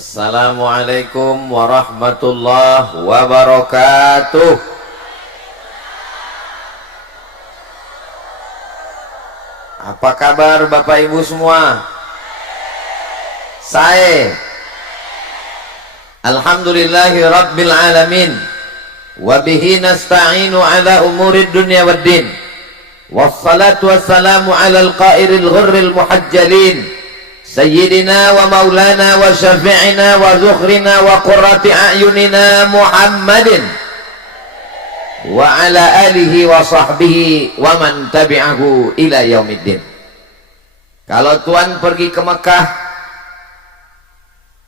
Assalamualaikum warahmatullahi wabarakatuh. Apa kabar Bapak Ibu semua? Saya Alhamdulillahi Rabbil Alamin, wabihi nasta'inu ala umurid dunya waddin, wassalatu wassalamu ala al-qairil ghurril muhajjalin Sayyidina wa maulana wa syafi'ina wa zukhrina wa qurrati a'yunina Muhammadin wa ala alihi wa sahbihi wa man tabi'ahu ila yaumiddin. Kalau Tuan pergi ke Mekah,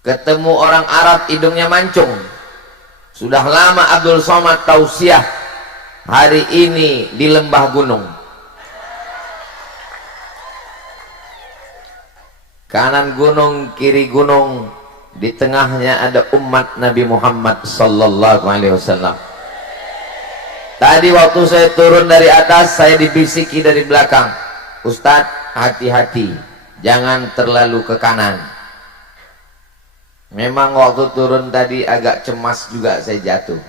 ketemu orang Arab hidungnya mancung, sudah lama Abdul Somad tausiah, hari ini di lembah gunung, kanan gunung, kiri gunung, di tengahnya ada umat Nabi Muhammad sallallahu alaihi wasallam. Tadi waktu saya turun dari atas, saya dibisiki dari belakang, Ustadz, hati-hati, jangan terlalu ke kanan. Memang waktu turun tadi agak cemas juga saya jatuh.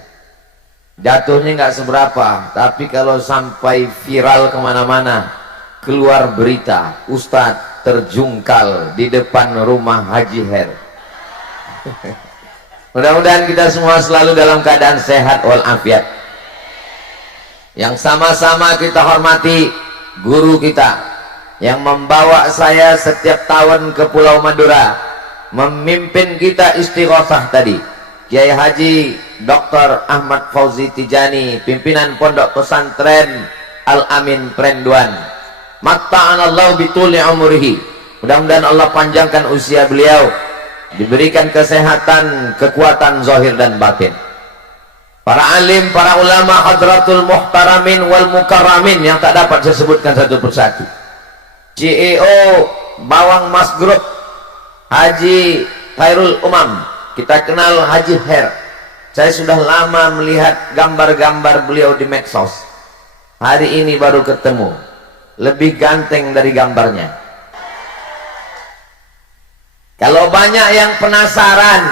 Jatuhnya nggak seberapa, tapi kalau sampai viral kemana-mana, keluar berita, Ustadz terjungkal di depan rumah Haji Her. Mudah-mudahan kita semua selalu dalam keadaan sehat walafiat. Yang sama-sama kita hormati guru kita yang membawa saya setiap tahun ke Pulau Madura, memimpin kita istighosah tadi, Kiai Haji Dr. Ahmad Fauzi Tijani, pimpinan Pondok Pesantren Al-Amin Prenduan. Matta'anallahu bituli umurihi, mudah-mudahan Allah panjangkan usia beliau, diberikan kesehatan, kekuatan zahir dan batin. Para alim, para ulama, hadratul muhtaramin wal mukarramin yang tak dapat saya sebutkan satu persatu. CEO Bawang Mas Group Haji Khairul Umam, kita kenal Haji Her. Saya sudah lama melihat gambar-gambar beliau di medsos, hari ini baru ketemu, lebih ganteng dari gambarnya. Kalau banyak yang penasaran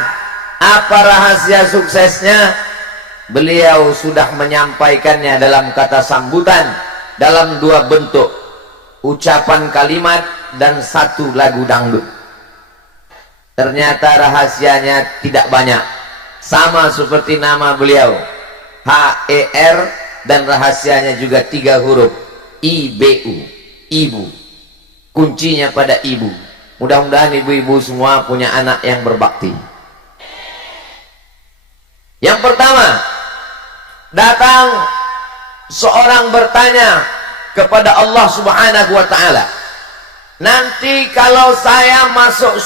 apa rahasia suksesnya, beliau sudah menyampaikannya dalam kata sambutan, dalam dua bentuk, ucapan kalimat dan satu lagu dangdut. Ternyata rahasianya tidak banyak, sama seperti nama beliau, H-E-R, dan rahasianya juga 3 huruf, IBU, ibu. Kuncinya pada ibu. Mudah-mudahan ibu-ibu semua punya anak yang berbakti. Yang pertama, datang seorang bertanya kepada Allah Subhanahu wa ta'ala, nanti kalau saya masuk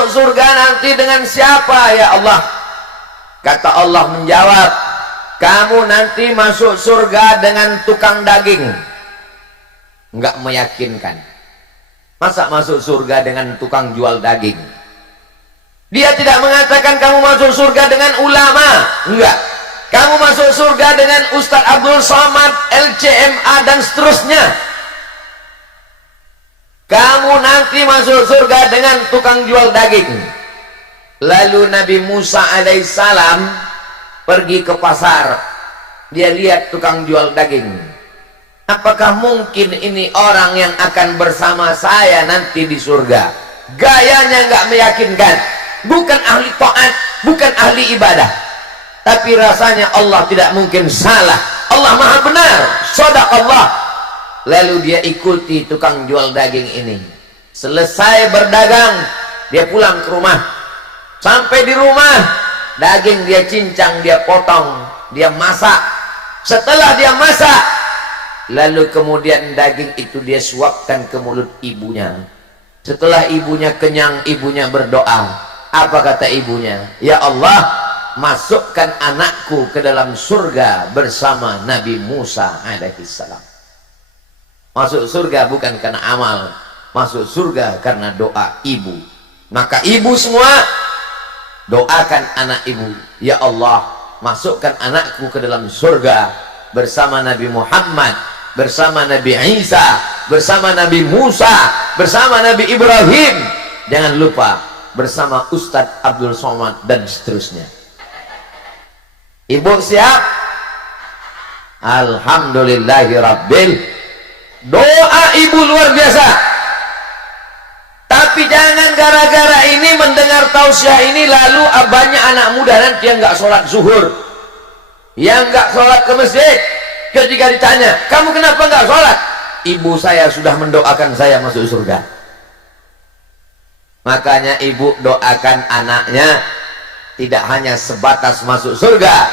surga nanti dengan siapa ya Allah? Kata Allah menjawab, kamu nanti masuk surga dengan tukang daging. Enggak meyakinkan. Masa masuk surga dengan tukang jual daging? Dia tidak mengatakan kamu masuk surga dengan ulama, enggak. Kamu masuk surga dengan Ustadz Abdul Somad, LCMA dan seterusnya. Kamu nanti masuk surga dengan tukang jual daging. Lalu Nabi Musa alaihissalam pergi ke pasar, dia lihat tukang jual daging. Apakah mungkin ini orang yang akan bersama saya nanti di surga? Gayanya nggak meyakinkan, bukan ahli taat, bukan ahli ibadah, tapi rasanya Allah tidak mungkin salah, Allah maha benar, shadaqallah. Lalu dia ikuti tukang jual daging ini. Selesai berdagang, dia pulang ke rumah. Sampai di rumah, daging dia cincang, dia potong, dia masak. Setelah dia masak, lalu kemudian daging itu dia suapkan ke mulut ibunya. Setelah ibunya kenyang, ibunya berdoa. Apa kata ibunya? Ya Allah, masukkan anakku ke dalam surga bersama Nabi Musa alaihissalam. Masuk surga bukan karena amal, masuk surga karena doa ibu. Maka ibu semua doakan anak ibu, ya Allah, masukkan anakku ke dalam surga bersama Nabi Muhammad, bersama Nabi Isa, bersama Nabi Musa, bersama Nabi Ibrahim. Jangan lupa bersama Ustadz Abdul Somad dan seterusnya. Ibu siap? Alhamdulillahirabbil. Doa ibu luar biasa. Tapi jangan gara-gara ini mendengar tausiah ini lalu banyak anak muda nanti yang nggak sholat zuhur, yang nggak sholat ke masjid. Ketika ditanya, kamu kenapa nggak sholat? Ibu saya sudah mendoakan saya masuk surga. Makanya ibu doakan anaknya tidak hanya sebatas masuk surga,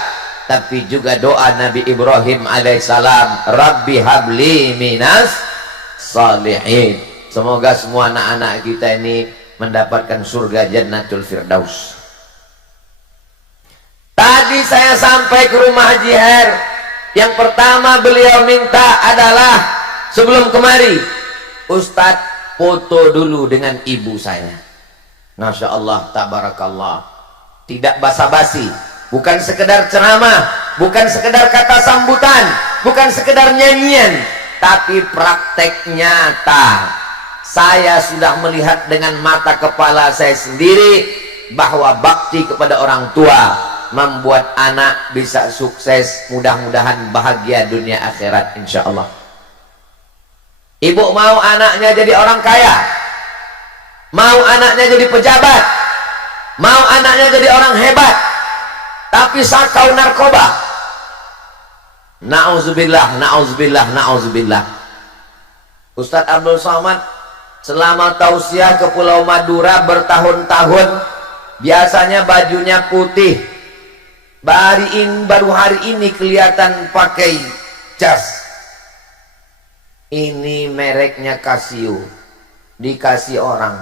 tapi juga doa Nabi Ibrahim alaihissalam, Rabbi habli minas salihin. Semoga semua anak-anak kita ini mendapatkan surga Jannatul Firdaus. Tadi saya sampai ke rumah Haji Her. Yang pertama beliau minta adalah sebelum kemari, Ustadz foto dulu dengan ibu saya. Masya Allah, tabarakallah. Tidak basa-basi, bukan sekedar ceramah, bukan sekedar kata sambutan, bukan sekedar nyanyian, tapi praktek nyata. Saya sudah melihat dengan mata kepala saya sendiri bahwa bakti kepada orang tua membuat anak bisa sukses, mudah-mudahan bahagia dunia akhirat insya Allah. Ibu mau anaknya jadi orang kaya, mau anaknya jadi pejabat, mau anaknya jadi orang hebat, tapi sakau narkoba. Na'udzubillah, na'udzubillah, na'udzubillah. Ustadz Abdul Somad selama tausiah ke Pulau Madura bertahun-tahun biasanya bajunya putih. Baru hari ini kelihatan pakai jas. Ini mereknya Casio, dikasih orang.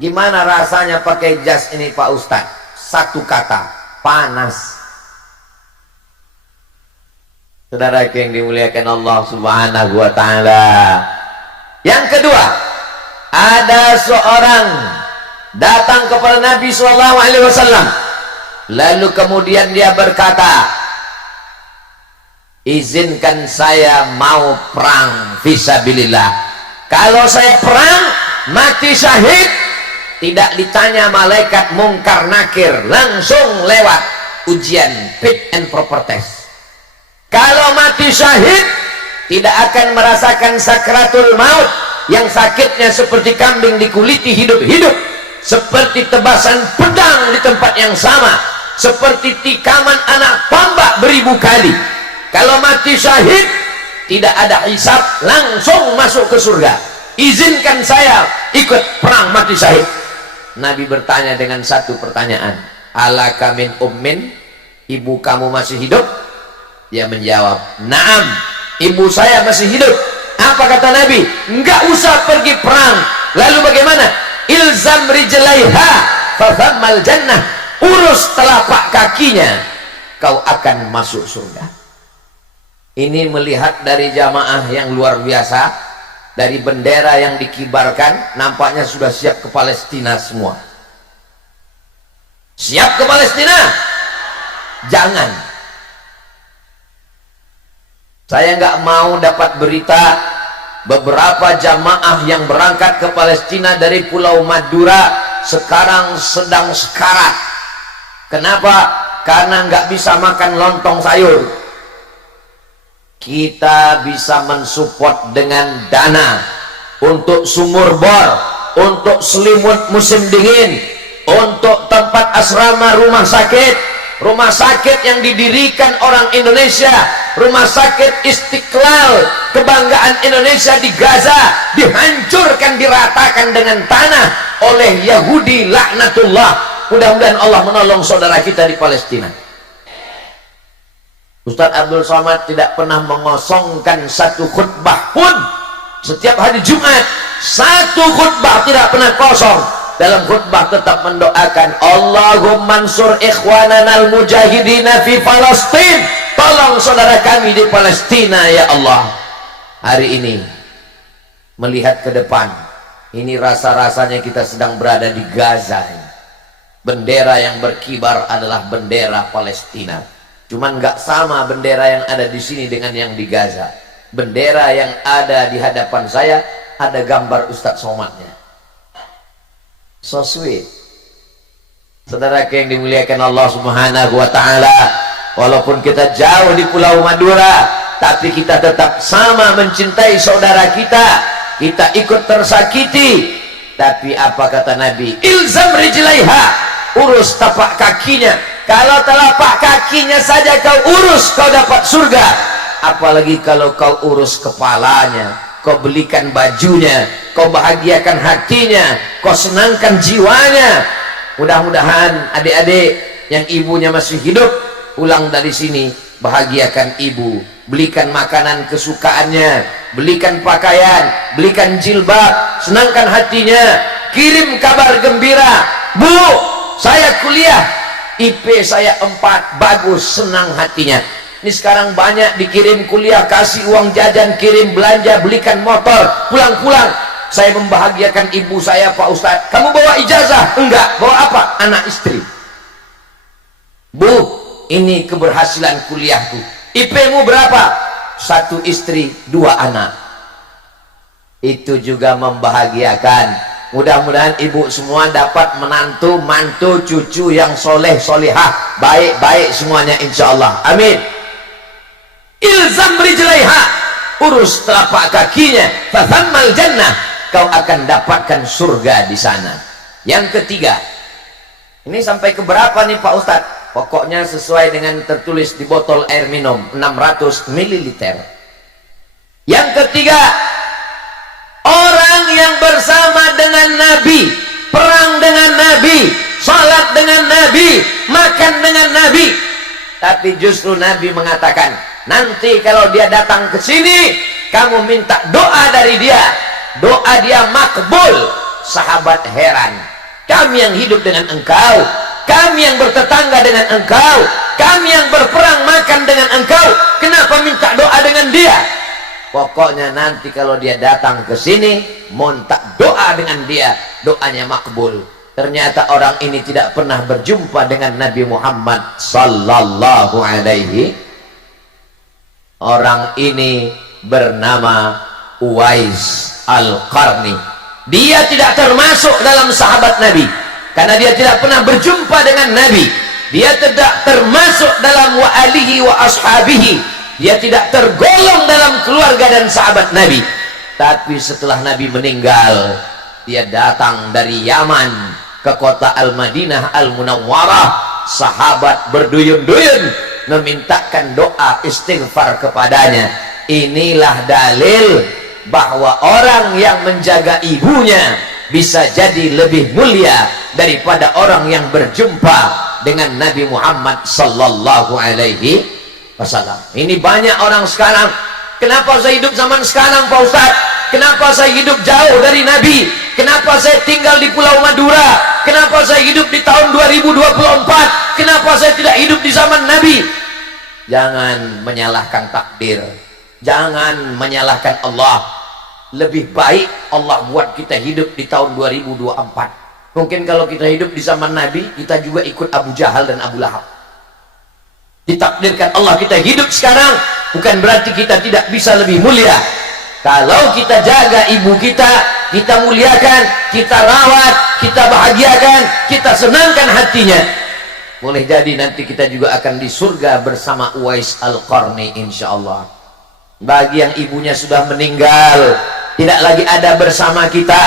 Gimana rasanya pakai jas ini Pak Ustadz? Satu kata, panas. Saudara yang dimuliakan Allah Subhanahu wa ta'ala. Yang kedua, ada seorang datang kepada Nabi SAW. Lalu kemudian dia berkata, izinkan saya mau perang fisabilillah. Kalau saya perang mati syahid, tidak ditanya malaikat mungkar nakir, langsung lewat ujian fit and proper test. Kalau mati syahid tidak akan merasakan sakratul maut yang sakitnya seperti kambing dikuliti hidup-hidup, seperti tebasan pedang di tempat yang sama, seperti tikaman anak tombak beribu kali. Kalau mati syahid tidak ada hisab, langsung masuk ke surga. Izinkan saya ikut perang mati syahid. Nabi bertanya dengan satu pertanyaan, alaka min ummin, ibu kamu masih hidup? Dia menjawab, naam, ibu saya masih hidup. Apa kata Nabi? Enggak usah pergi perang. Lalu bagaimana? Ilzam rijlaiha fa thammal jannah. Urus telapak kakinya, kau akan masuk surga. Ini melihat dari jamaah yang luar biasa, dari bendera yang dikibarkan, nampaknya sudah siap ke Palestina semua. Siap ke Palestina? Jangan. Saya nggak mau dapat berita beberapa jamaah yang berangkat ke Palestina dari Pulau Madura sekarang sedang sekarat. Kenapa? Karena nggak bisa makan lontong sayur. Kita bisa mensupport dengan dana untuk sumur bor, untuk selimut musim dingin, untuk tempat asrama rumah sakit yang didirikan orang Indonesia, rumah sakit Istiqlal, kebanggaan Indonesia di Gaza, dihancurkan, diratakan dengan tanah oleh Yahudi laknatullah. Mudah-mudahan Allah menolong saudara kita di Palestina. Ustadz Abdul Somad tidak pernah mengosongkan satu khutbah pun. Setiap hari Jumat satu khutbah tidak pernah kosong. Dalam khutbah tetap mendoakan, Allahumma ansur ikhwanana al-mujahidina fi Palestin. Tolong saudara kami di Palestina ya Allah. Hari ini melihat ke depan, ini rasa-rasanya kita sedang berada di Gaza. Bendera yang berkibar adalah bendera Palestina. Cuman nggak sama bendera yang ada di sini dengan yang di Gaza. Bendera yang ada di hadapan saya ada gambar Ustadz Somadnya. So sweet. Saudara yang dimuliakan Allah Subhanahu wa taala, walaupun kita jauh di Pulau Madura, tapi kita tetap sama mencintai saudara kita. Kita ikut tersakiti, tapi apa kata Nabi? Ilzam rijlaiha, urus tapak kakinya. Kalau telapak kakinya saja kau urus, kau dapat surga. Apalagi kalau kau urus kepalanya, kau belikan bajunya, kau bahagiakan hatinya, kau senangkan jiwanya. Mudah-mudahan adik-adik yang ibunya masih hidup pulang dari sini, bahagiakan ibu, belikan makanan kesukaannya, belikan pakaian, belikan jilbab, senangkan hatinya, kirim kabar gembira, Bu, saya kuliah, IP saya 4, bagus, senang hatinya. Ini sekarang banyak dikirim kuliah, kasih uang jajan, kirim belanja, belikan motor, pulang-pulang. Saya membahagiakan ibu saya, Pak Ustadz. Kamu bawa ijazah? Enggak. Bawa apa? Anak istri. Bu, ini keberhasilan kuliahku. IP-mu berapa? 1 istri, 2 anak. Itu juga membahagiakan. Mudah-mudahan ibu semua dapat menantu, mantu, cucu yang soleh, solehah, baik-baik semuanya insya Allah. Amin. Ilzam rijlaiha, urus telapak kakinya, fathammal jannah, kau akan dapatkan surga di sana. Yang ketiga, ini sampai ke berapa nih Pak Ustadz? Pokoknya sesuai dengan tertulis di botol air minum 600 ml. Yang ketiga, orang yang bersama dengan Nabi, perang dengan Nabi, salat dengan Nabi, makan dengan Nabi. Tapi justru Nabi mengatakan, nanti kalau dia datang ke sini, kamu minta doa dari dia, doa dia makbul. Sahabat heran, kami yang hidup dengan engkau, kami yang bertetangga dengan engkau, kami yang berperang makan dengan engkau, kenapa minta doa dengan dia? Pokoknya nanti kalau dia datang ke sini, minta doa dengan dia, doanya makbul. Ternyata orang ini tidak pernah berjumpa dengan Nabi Muhammad sallallahu alaihi. Orang ini bernama Uwais Al-Qarni. Dia tidak termasuk dalam sahabat Nabi karena dia tidak pernah berjumpa dengan Nabi. Dia tidak termasuk dalam wa alihi wa ashabihi. Dia tidak tergolong dalam keluarga dan sahabat Nabi. Tapi setelah Nabi meninggal, dia datang dari Yaman ke kota Al-Madinah Al-Munawwarah. Sahabat berduyun-duyun memintakan doa istighfar kepadanya. Inilah dalil bahwa orang yang menjaga ibunya bisa jadi lebih mulia daripada orang yang berjumpa dengan Nabi Muhammad sallallahu alaihi wasallam. Ini banyak orang sekarang. Kenapa saya hidup zaman sekarang Pak Ustadz? Kenapa saya hidup jauh dari Nabi? Kenapa saya tinggal di Pulau Madura? Kenapa saya hidup di tahun 2024? Kenapa saya tidak hidup di zaman Nabi? Jangan menyalahkan takdir, jangan menyalahkan Allah. Lebih baik Allah buat kita hidup di tahun 2024. Mungkin kalau kita hidup di zaman Nabi, kita juga ikut Abu Jahal dan Abu Lahab. Ditakdirkan Allah kita hidup sekarang, bukan berarti kita tidak bisa lebih mulia. Kalau kita jaga ibu kita, kita muliakan, kita rawat, kita bahagiakan, kita senangkan hatinya, boleh jadi nanti kita juga akan di surga bersama Uwais Al-Qarni insyaallah. Bagi yang ibunya sudah meninggal, tidak lagi ada bersama kita,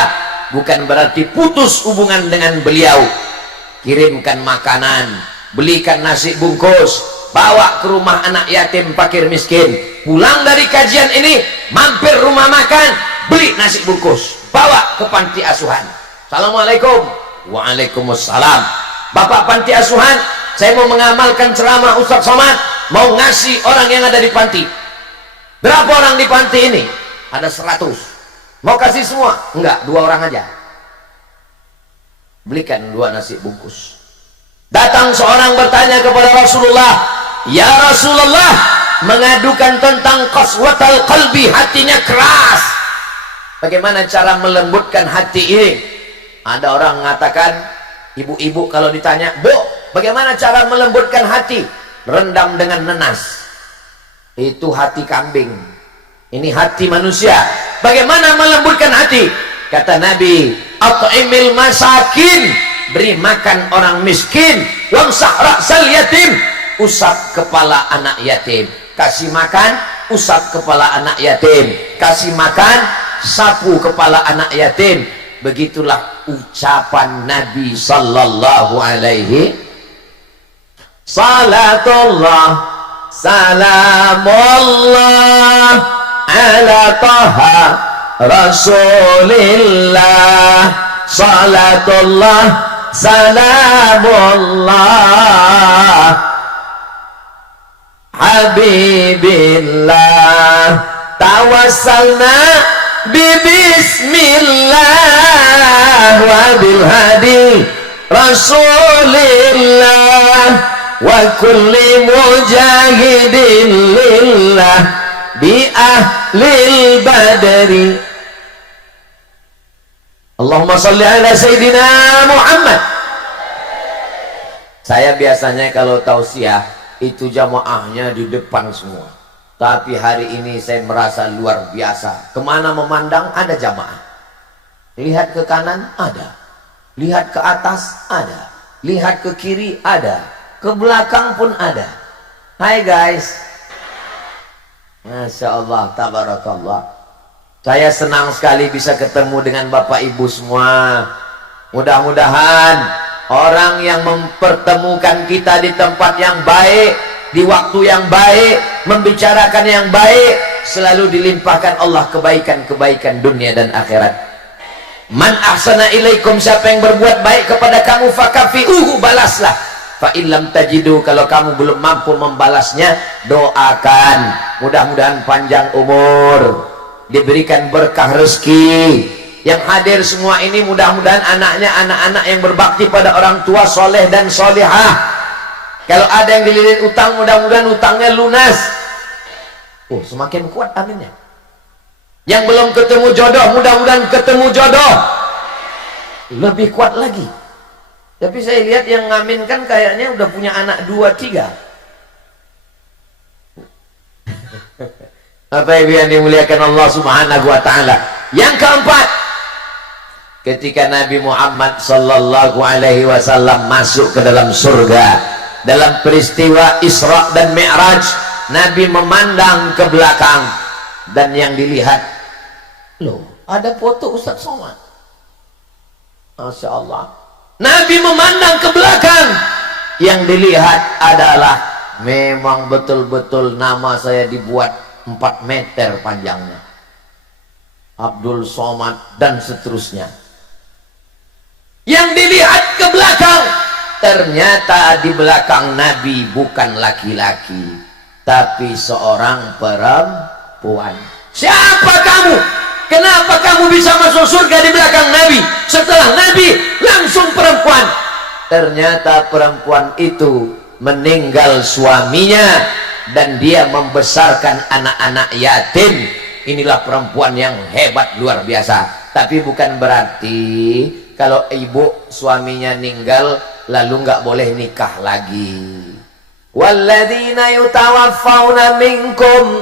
bukan berarti putus hubungan dengan beliau. Kirimkan makanan, belikan nasi bungkus, bawa ke rumah anak yatim fakir miskin. Pulang dari kajian ini, mampir rumah makan, beli nasi bungkus, bawa ke panti asuhan. Assalamualaikum. Waalaikumsalam. Bapak panti asuhan, saya mau mengamalkan ceramah Ustadz Somad, mau ngasih orang yang ada di panti. Berapa orang di panti ini? Ada 100. Mau kasih semua? Enggak, 2 orang aja. Belikan 2 nasi bungkus. Datang seorang bertanya kepada Rasulullah, ya Rasulullah, mengadukan tentang qaswatal qalbi, hatinya keras. Bagaimana cara melembutkan hati ini? Ada orang mengatakan, ibu-ibu kalau ditanya, Bu, bagaimana cara melembutkan hati? Rendam dengan nenas. Itu hati kambing, ini hati manusia. Bagaimana melembutkan hati? Kata Nabi, at'imil masakin, beri makan orang miskin, wamsah ra'sal yatim, usap kepala anak yatim. Kasih makan, usap kepala anak yatim. Kasih makan, sapu kepala anak yatim. Begitulah ucapan Nabi sallallahu alaihi. Salatullah salamullah ala taha rasulillah. Salatullah salamullah habibillah. Tawassalna bismillah wa bil hadi rasulillah wa kulli mujahidin lillah bi ahlil badri. Allahumma salli ala Sayyidina Muhammad. Saya biasanya kalau tausiah itu jamaahnya di depan semua, tapi hari ini saya merasa luar biasa. Kemana memandang ada jamaah. Lihat ke kanan ada, lihat ke atas ada, lihat ke kiri ada, ke belakang pun ada. Hai guys, Masya Allah, tabarakallah. Saya senang sekali bisa ketemu dengan Bapak Ibu semua. Mudah-mudahan orang yang mempertemukan kita di tempat yang baik, di waktu yang baik, membicarakan yang baik, selalu dilimpahkan Allah kebaikan-kebaikan dunia dan akhirat. Man ahsana ilaikum, siapa yang berbuat baik kepada kamu, fakafi'uhu, balaslah. Fa illam tajidu, kalau kamu belum mampu membalasnya, doakan mudah-mudahan panjang umur, diberikan berkah rezeki. Yang hadir semua ini mudah-mudahan anaknya anak-anak yang berbakti pada orang tua, soleh dan solihah. Kalau ada yang dililit utang, mudah-mudahan utangnya lunas. Oh, semakin kuat aminnya. Yang belum ketemu jodoh, mudah-mudahan ketemu jodoh. Lebih kuat lagi. Tapi saya lihat yang ngaminkan kayaknya udah punya anak 2, 3. Bapak Ibu yang dimuliakan Allah Subhanahu wa taala. Yang keempat, ketika Nabi Muhammad sallallahu alaihi wasallam masuk ke dalam surga, dalam peristiwa Isra dan Mi'raj, Nabi memandang ke belakang dan yang dilihat, loh, ada foto Ustaz Somad. Masya Allah. Nabi memandang ke belakang, yang dilihat adalah memang betul-betul nama saya dibuat 4 meter panjangnya, Abdul Somad dan seterusnya. Yang dilihat ke belakang, ternyata di belakang Nabi bukan laki-laki, tapi seorang perempuan. Siapa kamu? Kenapa kamu bisa masuk surga di belakang Nabi? Setelah Nabi langsung perempuan. Ternyata perempuan itu meninggal suaminya dan dia membesarkan anak-anak yatim. Inilah perempuan yang hebat luar biasa. Tapi bukan berarti kalau ibu suaminya meninggal lalu nggak boleh nikah lagi. Walladzina yutawaffawna minkum,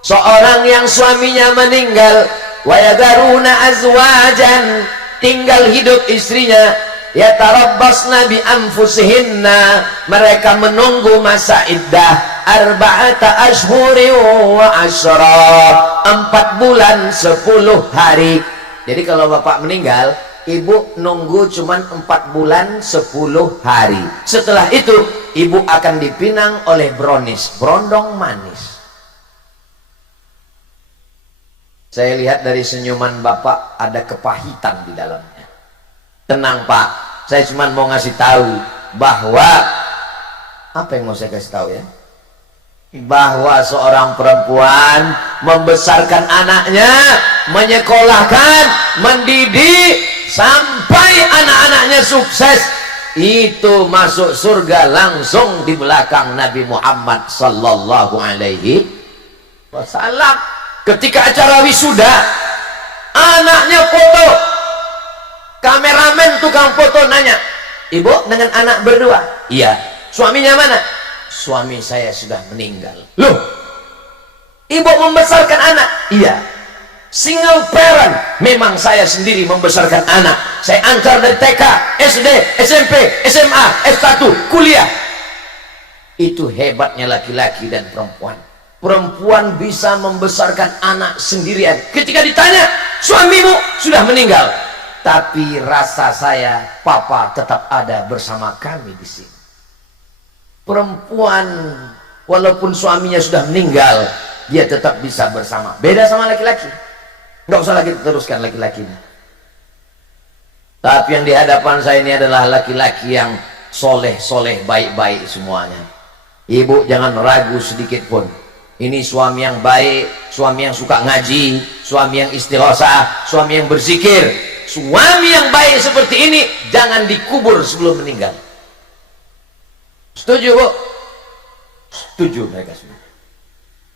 seorang yang suaminya meninggal, wa yadharuna azwajan, tinggal hidup istrinya, yatarabbasna bi anfusihinna, mereka menunggu masa iddah, arba'ata ashhuri wa asyra, 4 bulan 10 hari. Jadi kalau bapak meninggal, ibu nunggu cuman 4 bulan 10 hari. Setelah itu ibu akan dipinang oleh bronis, brondong manis. Saya lihat dari senyuman bapak ada kepahitan di dalamnya. Tenang pak, saya cuma mau ngasih tahu bahwa, apa yang mau saya kasih tahu ya, bahwa seorang perempuan membesarkan anaknya, menyekolahkan, mendidik sampai anak-anaknya sukses, itu masuk surga langsung di belakang Nabi Muhammad sallallahu alaihi wasallam. Ketika acara wisuda, anaknya foto, kameramen tukang foto nanya, ibu dengan anak berdua? Iya. Suaminya mana? Suami saya sudah meninggal. Loh, ibu membesarkan anak? Iya. single parent. Memang saya sendiri membesarkan anak. Saya antar dari TK, SD, SMP, SMA, S1, kuliah. Itu hebatnya laki-laki dan perempuan. Perempuan bisa membesarkan anak sendirian. Ketika ditanya, suamimu sudah meninggal, tapi rasa saya, papa tetap ada bersama kami di sini. Perempuan walaupun suaminya sudah meninggal, dia tetap bisa bersama. Beda sama laki-laki. Nggak usah lagi teruskan laki-lakinya. Tapi yang di hadapan saya ini adalah laki-laki yang soleh-soleh, baik-baik semuanya. Ibu jangan ragu sedikit pun. Ini suami yang baik, suami yang suka ngaji, suami yang istighosah, suami yang berzikir. Suami yang baik seperti ini jangan dikubur sebelum meninggal. Setuju, Bu? Setuju mereka semua.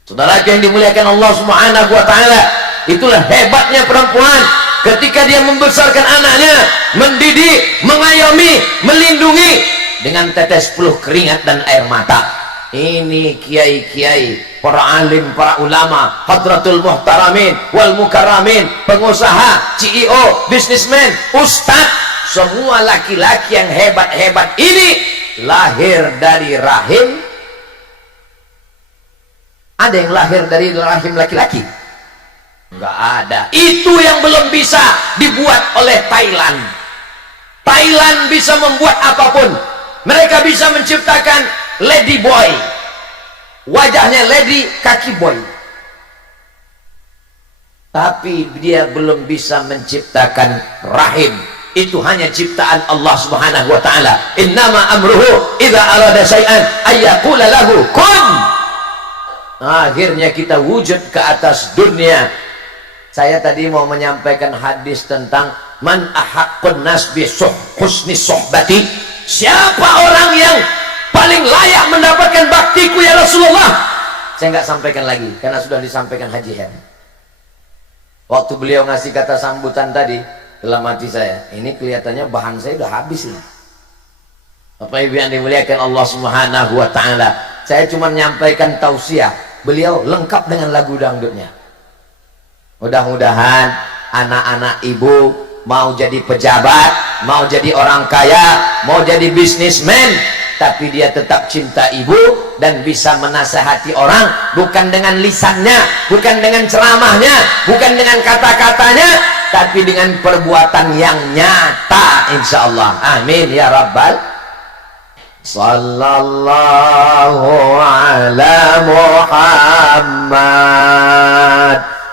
Saudara yang dimuliakan Allah Subhanahu wa taala, itulah hebatnya perempuan ketika dia membesarkan anaknya, mendidik, mengayomi, melindungi dengan tetes peluh keringat dan air mata. Ini kiai-kiai, para alim, para ulama, hadratul muhtaramin wal mukarramin, pengusaha, CEO, bisnismen, ustadz, semua laki-laki yang hebat-hebat ini lahir dari rahim. Ada yang lahir dari rahim laki-laki? Enggak ada. Itu yang belum bisa dibuat oleh Thailand. Thailand bisa membuat apapun. Mereka bisa menciptakan lady boy, wajahnya lady, kaki boy, tapi dia belum bisa menciptakan rahim. Itu hanya ciptaan Allah Subhanahu wa taala. Innama amruhu idza arada syai'an ayyaqula lahu kun. Akhirnya kita wujud ke atas dunia. Saya tadi mau menyampaikan hadis tentang man ahaqqun nas bi husni suhbati. Siapa orang yang paling layak mendapatkan baktiku ya Rasulullah? Saya nggak sampaikan lagi karena sudah disampaikan Haji Hen. Waktu beliau ngasih kata sambutan tadi, dalam hati saya, ini kelihatannya bahan saya udah habis ini. Bapak Ibu yang dimuliakan Allah Subhanahu wa taala, saya cuma menyampaikan tausiah. Beliau lengkap dengan lagu dangdutnya. Mudah-mudahan anak-anak ibu mau jadi pejabat, mau jadi orang kaya, mau jadi bisnismen, tapi dia tetap cinta ibu dan bisa menasehati orang, bukan dengan lisannya, bukan dengan ceramahnya, bukan dengan kata-katanya, tapi dengan perbuatan yang nyata, insya Allah. Amin ya rabbal. Sallallahu ala Muhammad,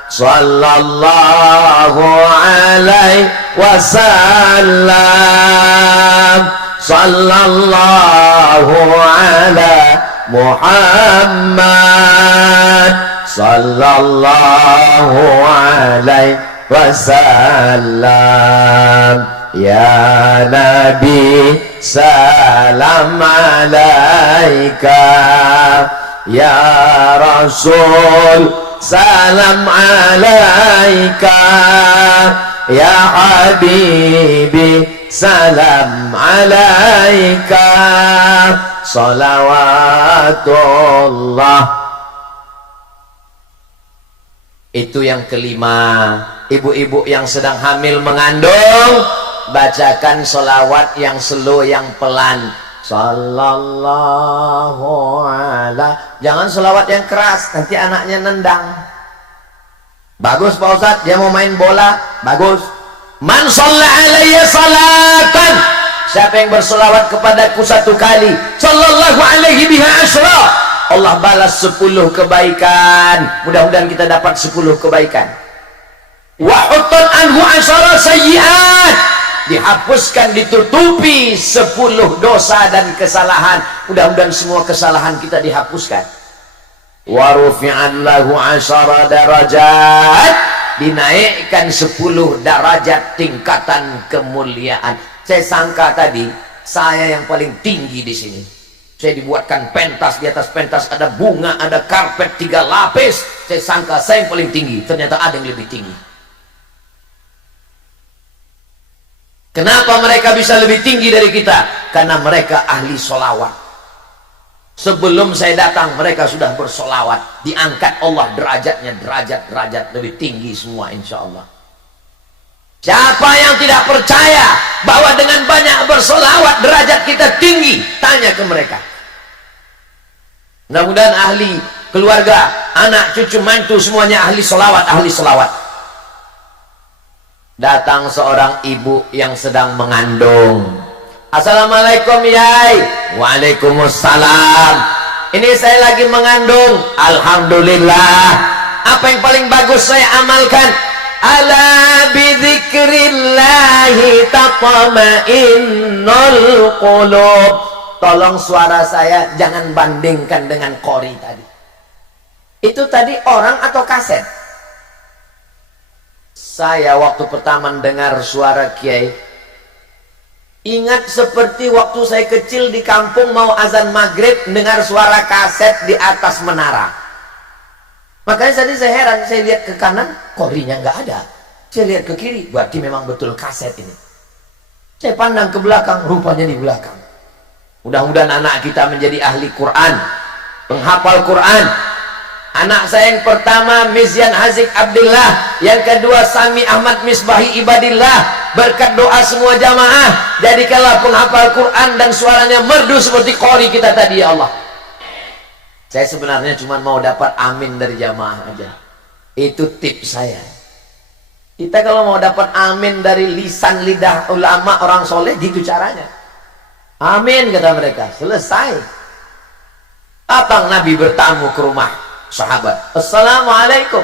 sallallahu alaihi wasallam, sallallahu ala Muhammad, sallallahu alaihi wasallam. Ya Nabi salam alaika, ya Rasul salam alaika, ya Habibi salam alaika, salawatullah. Itu yang kelima. Ibu-ibu yang sedang hamil mengandung, bacakan sholawat yang slow, yang pelan. Sallallahu ala. Jangan sholawat yang keras, nanti anaknya nendang. Bagus Pak Ustadz, dia mau main bola, bagus. Man shalla alayya salatan, siapa yang bersolawat kepadaku satu kali, sallallahu alaihi biha asra, Allah balas 10 kebaikan. Mudah-mudahan kita dapat 10 kebaikan. Wa hutun anhu asyara sayyi'at, dihapuskan, ditutupi 10 dosa dan kesalahan. Mudah-mudahan semua kesalahan kita dihapuskan. Wa rufi'an lahu asyara darajat, dinaikkan 10 derajat tingkatan kemuliaan. Saya sangka tadi saya yang paling tinggi di sini. Saya dibuatkan pentas, di atas pentas ada bunga, ada karpet 3 lapis. Saya sangka saya yang paling tinggi, ternyata ada yang lebih tinggi. Kenapa mereka bisa lebih tinggi dari kita? Karena mereka ahli sholawat. Sebelum saya datang mereka sudah bersolawat. Diangkat Allah derajatnya, derajat lebih tinggi semua insya Allah. Siapa yang tidak percaya bahwa dengan banyak bersolawat derajat kita tinggi, tanya ke mereka. Mudah-mudahan ahli keluarga, anak, cucu, mantu semuanya ahli solawat, ahli solawat. Datang seorang ibu yang sedang mengandung. Assalamualaikum yai. Waalaikumsalam. Ini saya lagi mengandung. Alhamdulillah. Apa yang paling bagus saya amalkan? Ala bidzikrillahi tatma'innul qulub. Tolong suara saya jangan bandingkan dengan qori tadi. Itu tadi orang atau kaset? Saya waktu pertama dengar suara kiai, ingat seperti waktu saya kecil di kampung mau azan maghrib dengar suara kaset di atas menara. Makanya tadi saya heran, saya lihat ke kanan qorinya nggak ada, saya lihat ke kiri berarti memang betul kaset ini. Saya pandang ke belakang, rupanya di belakang. Mudah-mudahan anak kita menjadi ahli Quran, penghafal Quran. Anak saya yang pertama Mizyan Hazik Abdullah, yang kedua Sami Ahmad Misbahi Ibadillah. Berkat doa semua jamaah, jadikanlah penghafal Quran dan suaranya merdu seperti qori kita tadi ya Allah. Saya sebenarnya cuma mau dapat amin dari jamaah aja. Itu tips saya. Kita kalau mau dapat amin dari lisan lidah ulama orang soleh, gitu caranya. Amin kata mereka, selesai. Datang Nabi bertamu ke rumah sahabat. Assalamualaikum.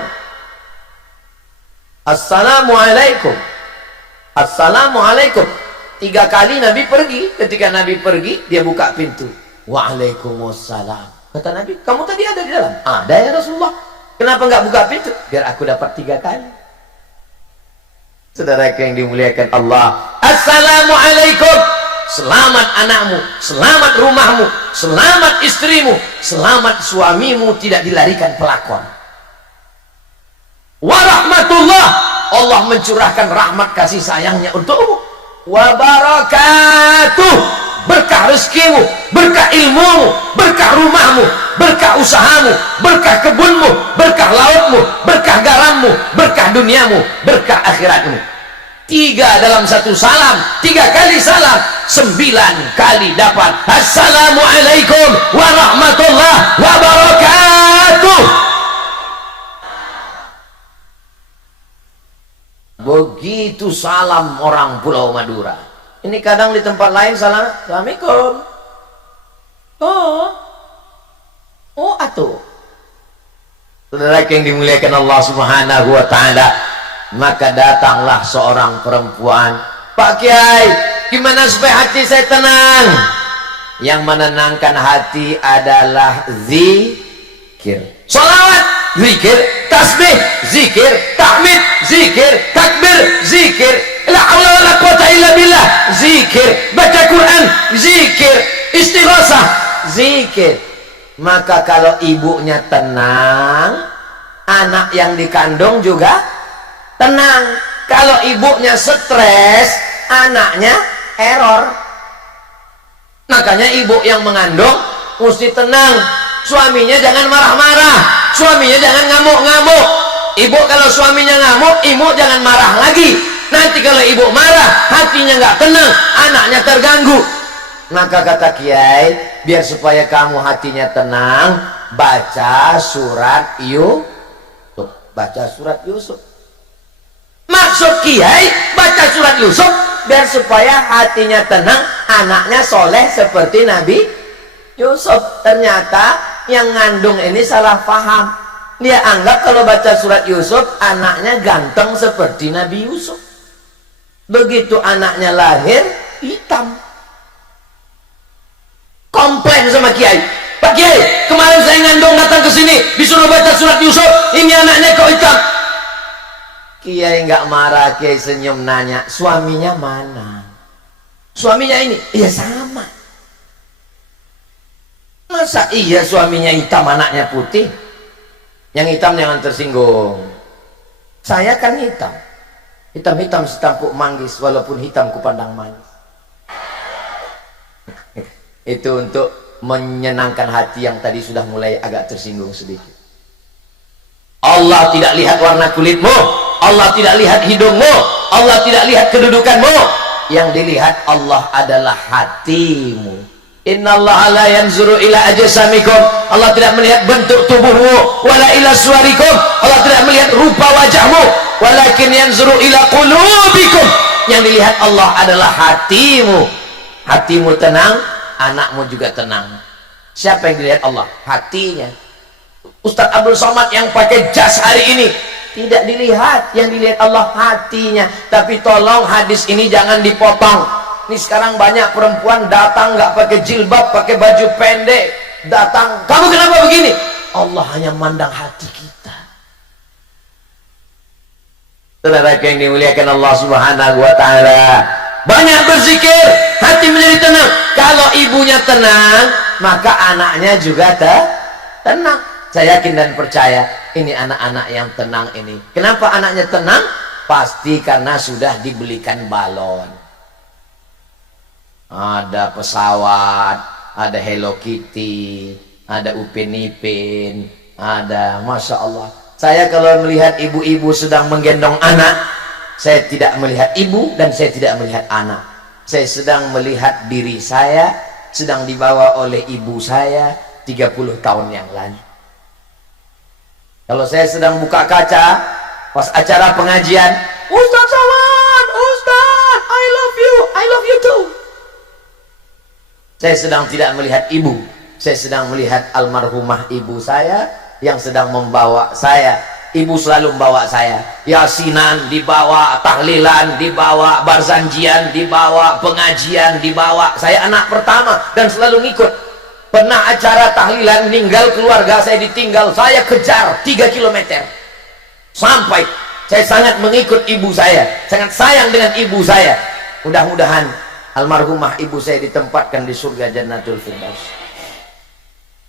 Assalamualaikum. Assalamualaikum. 3 kali Nabi pergi. Ketika Nabi pergi, dia buka pintu. Waalaikumsalam. Kata Nabi, kamu tadi ada di dalam? Ada ya Rasulullah. Kenapa nggak buka pintu? Biar aku dapat 3 kali. Saudara yang dimuliakan Allah, assalamualaikum. Selamat anakmu, selamat rumahmu, selamat istrimu, selamat suamimu tidak dilarikan pelakon. Warahmatullah, Allah mencurahkan rahmat kasih sayangnya untukmu. Wabarakatuh, berkah rezekimu, berkah ilmumu, berkah rumahmu, berkah usahamu, berkah kebunmu, berkah lautmu, berkah garammu, berkah duniamu, berkah akhiratmu. 3 dalam 1 salam, 3 kali salam, 9 kali dapat assalamualaikum warahmatullahi wabarakatuh. Begitu salam orang Pulau Madura. Ini kadang di tempat lain salam, assalamualaikum. Oh atuh. Saudara yang dimuliakan Allah Subhanahu wa taala, maka datanglah seorang perempuan. Pak Kiai, gimana supaya hati saya tenang? Yang menenangkan hati adalah zikir, salawat, zikir, tasbih, zikir, tahmid, zikir, takbir, zikir, la haula wala quwata illa billah, zikir, baca Quran, zikir, istighosah, zikir. Maka kalau ibunya tenang, anak yang dikandung juga tenang. Kalau ibunya stres, anaknya error. Makanya ibu yang mengandung mesti tenang. Suaminya jangan marah-marah, suaminya jangan ngamuk-ngamuk. Ibu kalau suaminya ngamuk, ibu jangan marah lagi. Nanti kalau ibu marah, hatinya nggak tenang, anaknya terganggu. Maka kata Kiai, biar supaya kamu hatinya tenang, baca surat Yusuf. Baca surat Yusuf. Maksud Kiai baca surat Yusuf biar supaya hatinya tenang, anaknya soleh seperti Nabi Yusuf. Ternyata yang ngandung ini salah paham. Dia anggap kalau baca surat Yusuf anaknya ganteng seperti Nabi Yusuf. Begitu anaknya lahir hitam. Komplain sama Kiai, Pak Kiai, kemarin saya ngandung datang ke sini disuruh baca surat Yusuf, ini anaknya kok hitam. Kiai nggak marah, Kiai senyum nanya, suaminya mana? Suaminya ini, iya sama. Masa iya suaminya hitam anaknya putih? Yang hitam jangan tersinggung. Saya kan hitam, hitam-hitam setampuk manggis, walaupun hitam ku pandang manis. Itu untuk menyenangkan hati yang tadi sudah mulai agak tersinggung sedikit. Allah tidak lihat warna kulitmu, Allah tidak lihat hidungmu, Allah tidak lihat kedudukanmu. Yang dilihat Allah adalah hatimu. Innallaha la yanzuru ila ajsamikum. Allah tidak melihat bentuk tubuhmu, wala ila suwarikum. Allah tidak melihat rupa wajahmu, walakin yanzuru ila qulubikum. Yang dilihat Allah adalah hatimu. Hatimu tenang, anakmu juga tenang. Siapa yang dilihat Allah? Hatinya. Ustaz Abdul Somad yang pakai jas hari ini tidak dilihat, yang dilihat Allah hatinya. Tapi tolong hadis ini jangan dipotong. Ini sekarang banyak perempuan datang nggak pakai jilbab, pakai baju pendek, datang, kamu kenapa begini? Allah hanya mandang hati kita. Saudara yang dimuliakan Allah Subhanahu wa taala, banyak berzikir, hati menjadi tenang. Kalau ibunya tenang, maka anaknya juga tenang. Saya yakin dan percaya ini anak-anak yang tenang ini. Kenapa anaknya tenang? Pasti karena sudah dibelikan balon. Ada pesawat, ada Hello Kitty, ada Upin Ipin, ada, Masya Allah. Saya kalau melihat ibu-ibu sedang menggendong anak, saya tidak melihat ibu dan saya tidak melihat anak. Saya sedang melihat diri saya sedang dibawa oleh ibu saya 30 tahun yang lalu. Kalau saya sedang buka kaca pas acara pengajian, Ustaz Sawan, Ustaz, I love you too. Saya sedang tidak melihat ibu, saya sedang melihat almarhumah ibu saya yang sedang membawa saya. Ibu selalu membawa saya, yasinan dibawa, tahlilan dibawa, barzanjian dibawa, pengajian dibawa. Saya anak pertama dan selalu ngikut. Pernah acara tahlilan, meninggal keluarga saya ditinggal, saya kejar 3 km sampai. Saya sangat mengikut ibu saya, sangat sayang dengan ibu saya. Mudah-mudahan almarhumah ibu saya ditempatkan di surga Jannatul Firdaus.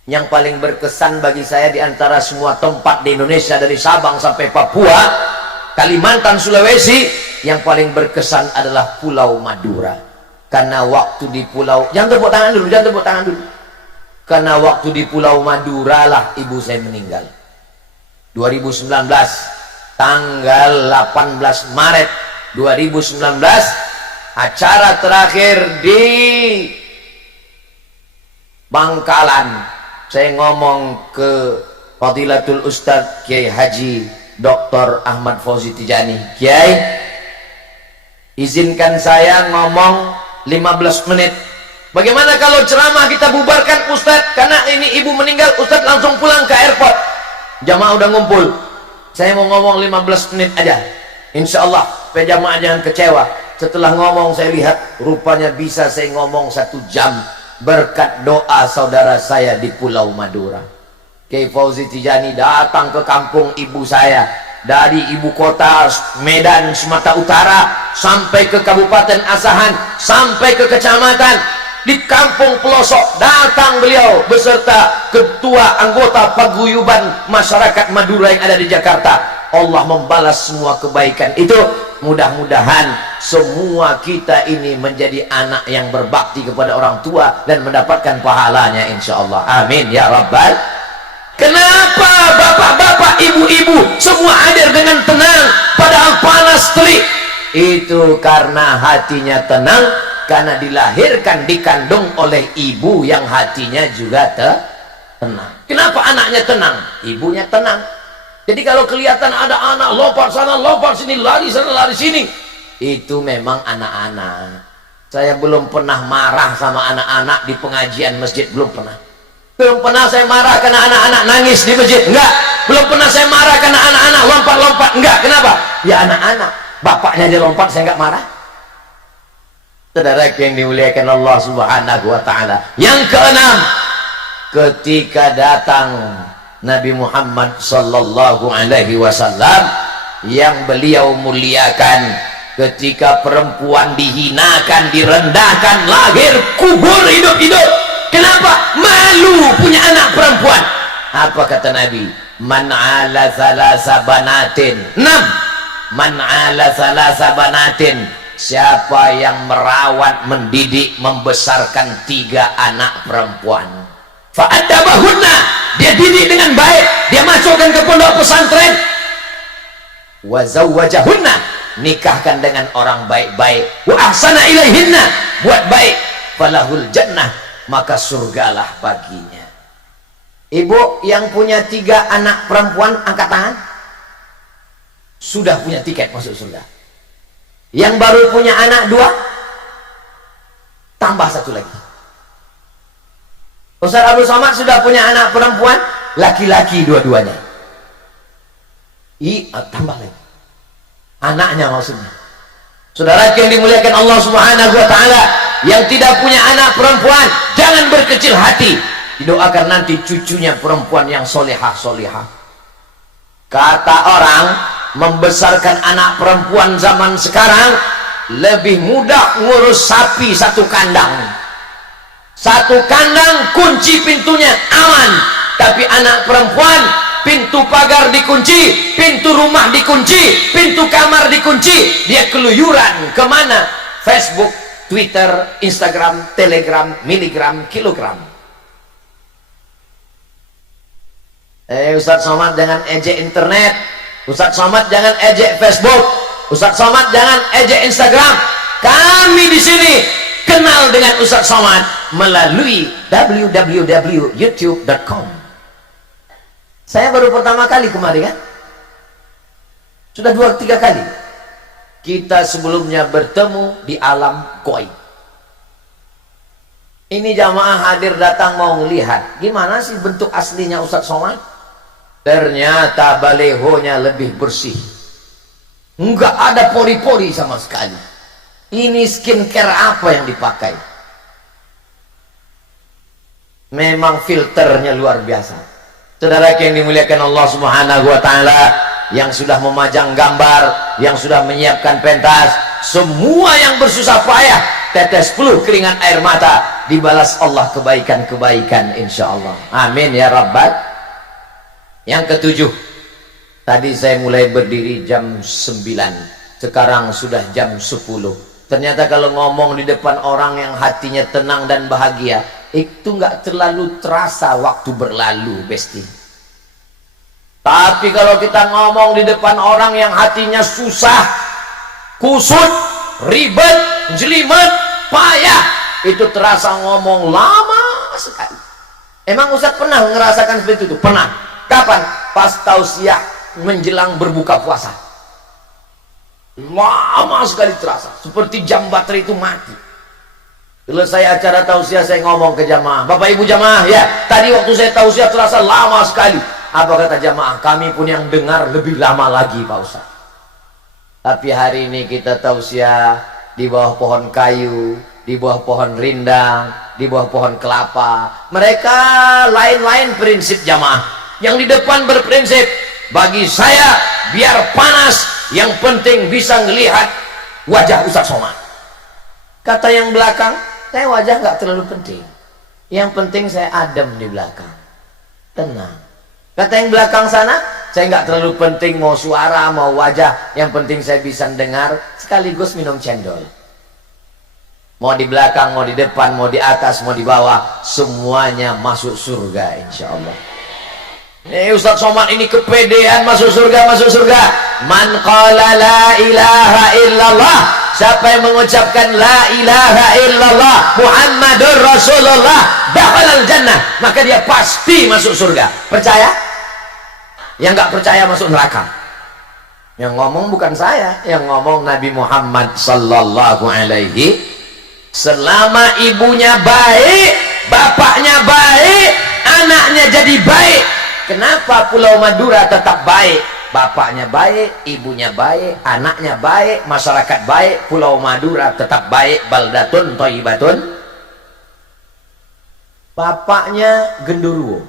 Yang paling berkesan bagi saya di antara semua tempat di Indonesia, dari Sabang sampai Papua, Kalimantan, Sulawesi, yang paling berkesan adalah Pulau Madura. Karena waktu di pulau, jangan tepuk tangan dulu, jangan tepuk tangan dulu. Karena waktu di Pulau Madura lah ibu saya meninggal. 2019 tanggal 18 Maret 2019, acara terakhir di Bangkalan. Saya ngomong ke Fadilatul Ustadz Kiai Haji Dr. Ahmad Fauzi Tijani, Kiai, izinkan saya ngomong 15 menit. Bagaimana kalau ceramah kita bubarkan Ustadz? Karena ini ibu meninggal, Ustadz langsung pulang ke airport. Jamaah udah ngumpul. Saya mau ngomong 15 menit aja. Insya Allah, supaya jamaah jangan kecewa. Setelah ngomong saya lihat, rupanya bisa saya ngomong 1 jam. Berkat doa saudara saya di Pulau Madura. Kiai Fauzi Tijani datang ke kampung ibu saya. Dari ibu kota Medan, Sumatera Utara, sampai ke Kabupaten Asahan, sampai ke kecamatan. Di kampung pelosok datang beliau beserta ketua anggota paguyuban masyarakat Madura yang ada di Jakarta. Allah membalas semua kebaikan itu. Mudah-mudahan semua kita ini menjadi anak yang berbakti kepada orang tua dan mendapatkan pahalanya insya Allah. Amin ya Rabbal. Kenapa bapak-bapak, ibu-ibu semua hadir dengan tenang padahal panas terik? Itu karena hatinya tenang, karena dilahirkan, dikandung oleh ibu yang hatinya juga tenang. Kenapa anaknya tenang? Ibunya tenang. Jadi kalau kelihatan ada anak lompat sana, lompat sini, lari sana, lari sini, itu memang anak-anak. Saya belum pernah marah sama anak-anak di pengajian masjid, belum pernah. Belum pernah saya marah karena anak-anak nangis di masjid, enggak. Belum pernah saya marah karena anak-anak lompat-lompat, enggak. Kenapa? Ya anak-anak, bapaknya dia lompat, saya enggak marah. Saudara yang dimuliakan Allah Subhanahu wa taala. Yang keenam, ketika datang Nabi Muhammad sallallahu alaihi wasallam yang beliau muliakan, ketika perempuan dihinakan, direndahkan, lahir, kubur hidup-hidup. Kenapa? Malu punya anak perempuan. Apa kata Nabi? Man ala thalasa banatin. 6. Man ala thalasa banatin siapa yang merawat, mendidik, membesarkan 3 anak perempuan, fa'addabahunna, dia didik dengan baik, dia masukkan ke pondok pesantren, wa zawwajahunna, nikahkan dengan orang baik-baik, wa ahsana ilaihinna, buat baik, falahul jannah, maka surgalah baginya. Ibu yang punya 3 anak perempuan angkat tangan. Sudah punya tiket masuk surga. Yang baru punya anak 2, tambah 1 lagi. Ustaz Abdul Somad sudah punya anak perempuan, laki-laki dua-duanya. Tambah lagi. Anaknya maksudnya. Saudara yang dimuliakan Allah Subhanahu wa taala, yang tidak punya anak perempuan, jangan berkecil hati. Didoakan nanti cucunya perempuan yang solehah. Kata orang, membesarkan anak perempuan zaman sekarang lebih mudah ngurus sapi 1 kandang. 1 kandang kunci pintunya aman, tapi anak perempuan pintu pagar dikunci, pintu rumah dikunci, pintu kamar dikunci, dia keluyuran kemana? Facebook, Twitter, Instagram, Telegram, miligram, kilogram. Ustaz Somad jangan ejek internet, Ustaz Somad jangan ejek Facebook, Ustaz Somad jangan ejek Instagram. Kami di sini kenal dengan Ustaz Somad melalui www.youtube.com. Saya baru pertama kali kemarin kan, sudah 2-3 kali kita sebelumnya bertemu di alam gaib. Ini jamaah hadir datang mau ngelihat gimana sih bentuk aslinya Ustaz Somad. Ternyata balehonya lebih bersih, enggak ada pori-pori sama sekali. Ini skincare apa yang dipakai? Memang filternya luar biasa. Saudara yang dimuliakan Allah Subhanahu wa taala, yang sudah memajang gambar, yang sudah menyiapkan pentas, semua yang bersusah payah, tetes peluh keringat air mata, dibalas Allah kebaikan-kebaikan insyaallah. Amin ya rabbal. Yang ke-7, tadi saya mulai berdiri jam 9, sekarang sudah jam 10. Ternyata kalau ngomong di depan orang yang hatinya tenang dan bahagia, itu nggak terlalu terasa waktu berlalu, besti. Tapi kalau kita ngomong di depan orang yang hatinya susah, kusut, ribet, jelimet, payah, itu terasa ngomong lama sekali. Emang Ustaz pernah ngerasakan seperti itu? Pernah. Kapan? Pas tausiah menjelang berbuka puasa. Lama sekali terasa, seperti jam baterai itu mati. Selesai acara tausiah saya ngomong ke jamaah, Bapak Ibu jamaah ya, tadi waktu saya tausiah terasa lama sekali. Apa kata jamaah? Kami pun yang dengar lebih lama lagi Pak Ustaz. Tapi hari ini kita tausiah di bawah pohon kayu, di bawah pohon rindang, di bawah pohon kelapa. Mereka lain-lain prinsip jamaah. Yang di depan berprinsip, bagi saya biar panas, yang penting bisa ngelihat wajah Ustaz Somad. Kata yang belakang, saya wajah nggak terlalu penting, yang penting saya adem di belakang, tenang. Kata yang belakang sana, saya nggak terlalu penting mau suara mau wajah, yang penting saya bisa dengar sekaligus minum cendol. Mau di belakang, mau di depan, mau di atas, mau di bawah, semuanya masuk surga insya Allah. Ustaz Somad ini kepedean masuk surga, masuk surga. Man qala la ilaha illallah, siapa yang mengucapkan la ilaha illallah Muhammadur Rasulullah dakhalal jannah, maka dia pasti masuk surga. Percaya? Yang nggak percaya masuk neraka. Yang ngomong bukan saya, yang ngomong Nabi Muhammad sallallahu alaihi. Selama ibunya baik, bapaknya baik, anaknya jadi baik. Kenapa Pulau Madura tetap baik? Bapaknya baik, ibunya baik, anaknya baik, masyarakat baik, Pulau Madura tetap baik. Baldatun thayyibatun. Bapaknya genderuwo,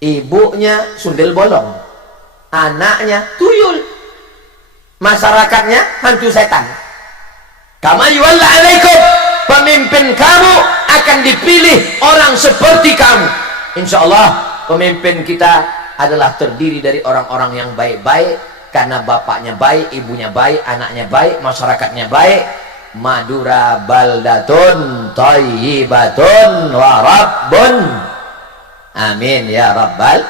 ibunya sundel bolong, anaknya tuyul, masyarakatnya hantu setan. Kama yuwalla alaikum, pemimpin kamu akan dipilih orang seperti kamu. Insya Allah pemimpin kita adalah terdiri dari orang-orang yang baik-baik, karena bapaknya baik, ibunya baik, anaknya baik, masyarakatnya baik. Madura baldatun thayyibatun wa rabbun, amin ya rabbal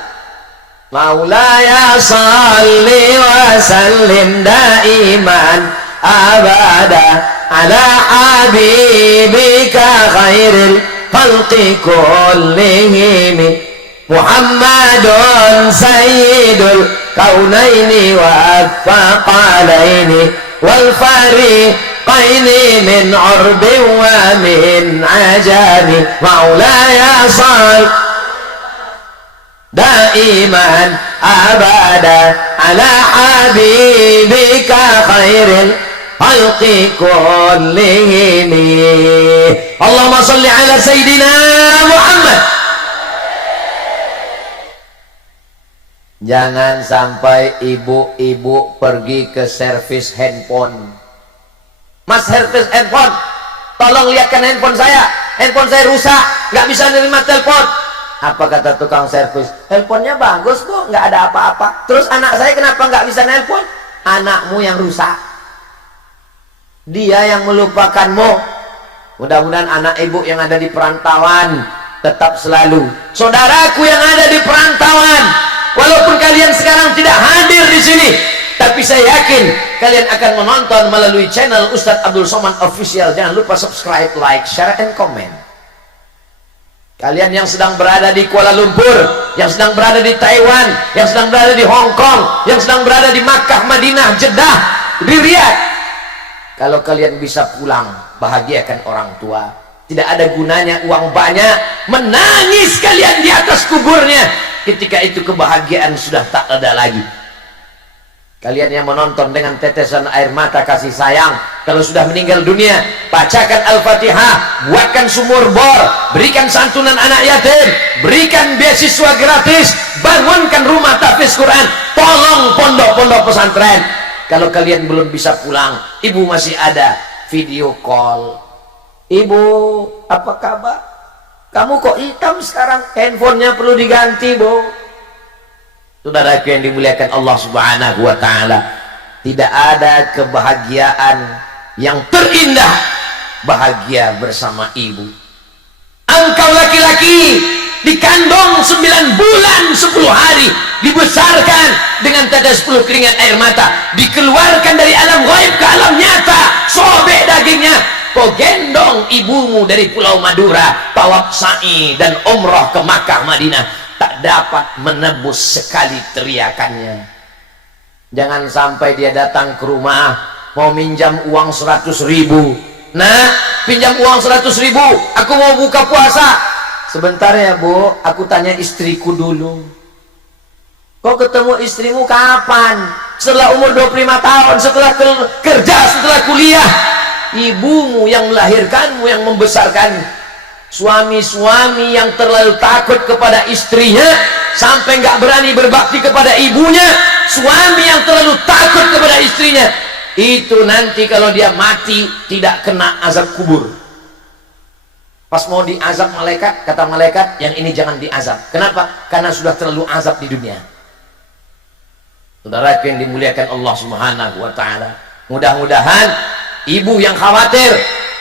maulaya salli wa sallim daiman abada ala habibika khairil khalqi kullihim Muhammadun sayyidul kaunaini wa faqalaini wal fariqaini min urbi wa min ajami maulaya sal daiman abada ala habibika khairil khalqi kullihim. Allahumma salli ala sayyidina Muhammad. Jangan sampai ibu-ibu pergi ke servis handphone. Mas, servis handphone, tolong lihatkan handphone saya rusak, nggak bisa nerima telepon. Apa kata tukang servis? Handphonenya bagus kok, nggak ada apa-apa. Terus anak saya kenapa nggak bisa nelpon? Anakmu yang rusak, dia yang melupakanmu. Mudah-mudahan anak ibu yang ada di perantauan tetap selalu. Saudaraku yang ada di perantauan, walaupun kalian sekarang tidak hadir di sini, tapi saya yakin kalian akan menonton melalui channel Ustadz Abdul Somad Official. Jangan lupa subscribe, like, share, and comment. Kalian yang sedang berada di Kuala Lumpur, yang sedang berada di Taiwan, yang sedang berada di Hong Kong, yang sedang berada di Makkah, Madinah, Jeddah, di Riyadh, kalau kalian bisa pulang, bahagiakan orang tua. Tidak ada gunanya uang banyak, menangis kalian di atas kuburnya. Ketika itu kebahagiaan sudah tak ada lagi. Kalian yang menonton dengan tetesan air mata kasih sayang, kalau sudah meninggal dunia, bacakan Al-Fatihah, buatkan sumur bor, berikan santunan anak yatim, berikan beasiswa gratis, bangunkan rumah tahfiz Quran, tolong pondok-pondok pesantren. Kalau kalian belum bisa pulang, ibu masih ada, video call. Ibu, apa kabar? Kamu kok hitam sekarang? Handphonenya perlu diganti, Bu. Saudaraku yang dimuliakan Allah Subhanahu wa ta'ala, tidak ada kebahagiaan yang terindah bahagia bersama ibu. Engkau laki-laki dikandung 9 bulan 10 hari, dibesarkan dengan tetes 10 keringat air mata, dikeluarkan dari alam gaib ke alam nyata, sobek dagingnya, kau gendong ibumu dari Pulau Madura, tawaf sa'i dan umrah ke Makkah Madinah, tak dapat menebus sekali teriakannya. Jangan sampai dia datang ke rumah mau minjam uang 100.000. Nah, pinjam uang 100.000, aku mau buka puasa. Sebentar ya Bu, aku tanya istriku dulu. Kau ketemu istrimu kapan? Setelah umur 25 tahun, setelah kerja, setelah kuliah. Ibumu yang melahirkanmu, yang membesarkanmu. Suami-suami yang terlalu takut kepada istrinya sampai nggak berani berbakti kepada ibunya, suami yang terlalu takut kepada istrinya, itu nanti kalau dia mati tidak kena azab kubur. Pas mau diazab malaikat, kata malaikat, yang ini jangan diazab. Kenapa? Karena sudah terlalu azab di dunia. Saudara yang dimuliakan Allah Subhanahu wa ta'ala, mudah-mudahan ibu yang khawatir,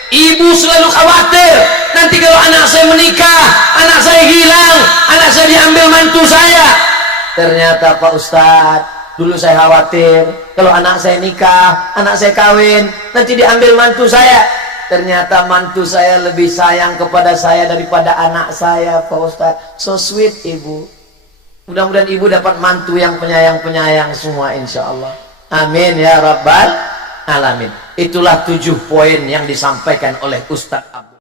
ibu selalu khawatir, nanti kalau anak saya menikah, anak saya hilang, anak saya diambil mantu saya. Ternyata Pak Ustadz, dulu saya khawatir kalau anak saya nikah, anak saya kawin, nanti diambil mantu saya. Ternyata mantu saya lebih sayang kepada saya daripada anak saya, Pak Ustadz. So sweet ibu. Mudah-mudahan ibu dapat mantu yang penyayang-penyayang semua, insya Allah. Amin ya rabbal alamin. Itulah 7 poin yang disampaikan oleh Ustadz Abdul.